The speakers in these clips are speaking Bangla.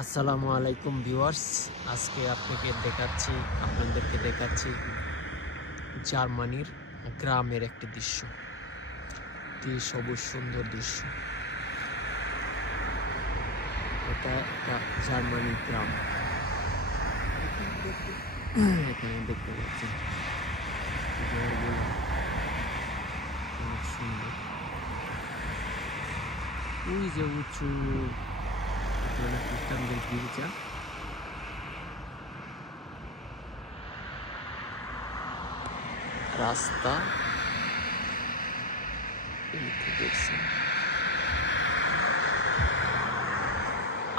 আসসালামু আলাইকুম ভিউয়ার্স, আজকে আপনাদেরকে দেখাচ্ছি জার্মানির গ্রামের একটি দৃশ্য। কি সবুজ সুন্দর দৃশ্য। এটা একটা জার্মানির গ্রাম। এখানে দেখতে পাচ্ছেন ঘরগুলো অনেক সুন্দর। ওই যে উঁচু খ্রিস্টানদের গির্জা। রাস্তা দেখছেন।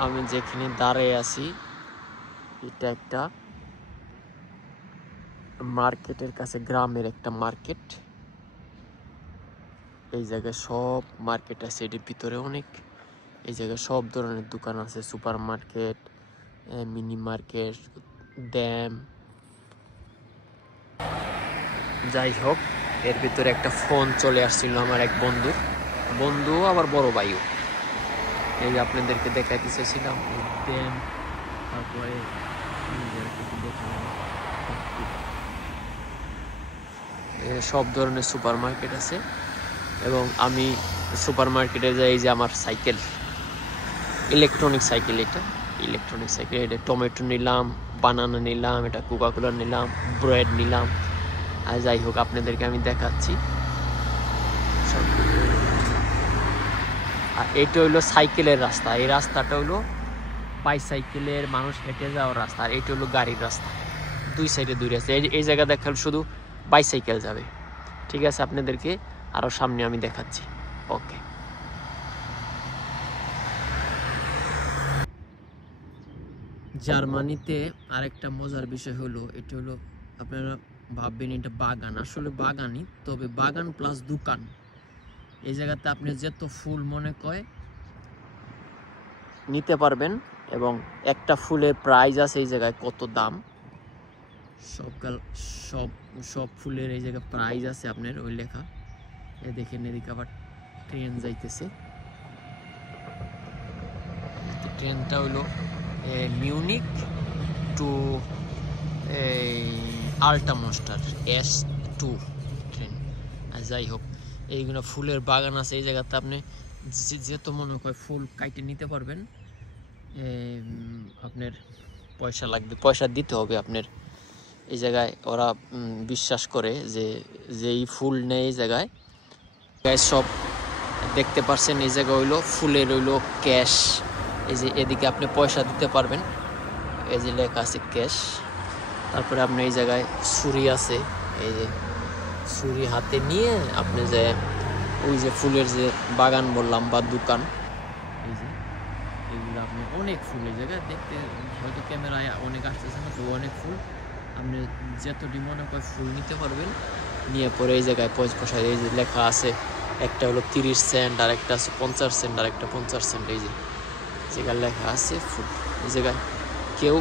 আমি যেখানে দাঁড়িয়ে আছি এটা একটা মার্কেটের কাছে, গ্রামের একটা মার্কেট। এই জায়গায় সব মার্কেট আছে, এটির ভিতরে অনেক। এই জায়গায় সব ধরনের দোকান আছে, সুপার মার্কেট, মিনি মার্কেট, ড্যাম। যাই হোক, এর ভিতরে একটা ফোন চলে আসছিল আমার এক বন্ধু আবার বড় ভাইও। এই যে আপনাদেরকে দেখাইতে চাইছিলাম ড্যাম, তারপরে সব ধরনের সুপার মার্কেট আছে। এবং আমি সুপার মার্কেটে যাই, এই যে আমার সাইকেল, ইলেকট্রনিক সাইকেল, এটা টমেটো নিলাম, বানানা নিলাম, এটা কোকাকোলা নিলাম, ব্রেড নিলাম। আর যাই হোক, আপনাদেরকে আমি দেখাচ্ছি। আর এটা হইলো সাইকেলের রাস্তা। এই রাস্তাটা হইলো বাইসাইকেলের মানুষ হেঁটে যাওয়ার রাস্তা, আর এটা হলো গাড়ির রাস্তা। দুই সাইডে দুই রাস্তা। এই জায়গা দেখাল শুধু বাইসাইকেল যাবে। ঠিক আছে, আপনাদেরকে আরো সামনে আমি দেখাচ্ছি। ওকে। জার্মানিতে আরেকটা মজার বিষয় হলো, এটা হলো আপনারা ভাববেন এটা বাগান, আসলে বাগানই, তবে বাগান প্লাস দোকান। এই জায়গাতে আপনি যত ফুল মনে করে নিতে পারবেন, এবং একটা ফুলের প্রাইস আছে এই জায়গায় কত দাম। সব ফুলের এই জায়গায় প্রাইস আছে আপনার ওই লেখা। দেখেন এদিকে আবার ট্রেন যাইতেছে। ট্রেনটা হলো মিউনিক টু আল্টামস্টার S2 ট্রেন। আর যাই হোক, এইগুলো ফুলের বাগান আছে এই জায়গাতে। আপনি যেহেতু মনে হয় ফুল কাইটে নিতে পারবেন। আপনার পয়সা লাগবে, পয়সা দিতে হবে আপনার। এই জায়গায় ওরা বিশ্বাস করে যে যেই ফুল নেই এই জায়গায় সব দেখতে পাচ্ছেন। এই জায়গা হইলো ফুলের হইলো ক্যাশ। এই যে এদিকে আপনি পয়সা দিতে পারবেন, এই যে লেখা আছে ক্যাশ। তারপরে আপনি এই জায়গায় ছুরি আছে, এই যে ছুরি হাতে নিয়ে আপনি যে ওই যে ফুলের যে বাগান বললাম বা দোকান, এই যে এগুলো আপনি অনেক ফুল এই জায়গায় দেখতে, হয়তো ক্যামেরায় অনেক আসতেছে না, তো অনেক ফুল। আপনি যতটি মনে করে ফুল নিতে পারবেন, নিয়ে পরে এই জায়গায় পয়সা। এই যে লেখা আছে, একটা হলো 30 সেন্ট, আর একটা আছে 50 সেন্ট, আর একটা 50 সেন্ট। এই যে জায়গায় লেখা আছে ফুল। এই জায়গায় কেউ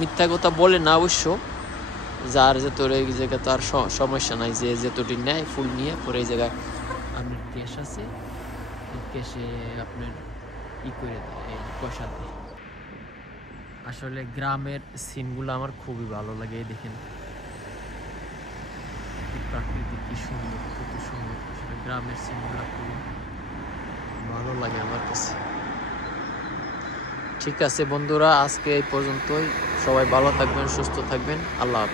মিথ্যা কথা বলে না অবশ্য। যার যেতর এই জায়গায় তো আর সমস্যা নাই, যে যেতটি নেয় ফুল নিয়ে পরে এই জায়গায় আপনার ক্যাশ আছে, ক্যাশে আপনার করে দেয়, পয়সা দেয়। আসলে গ্রামের সিনগুলো আমার খুবই ভালো লাগে। দেখেন প্রাকৃতিক কি সুন্দর, কত সুন্দর। আসলে গ্রামের সিনগুলো খুবই ভালো লাগে আমার কাছে। ঠিক আছে বন্ধুরা, আজকে এই পর্যন্তই। সবাই ভালো থাকবেন, সুস্থ থাকবেন। আল্লাহ হাফেজ।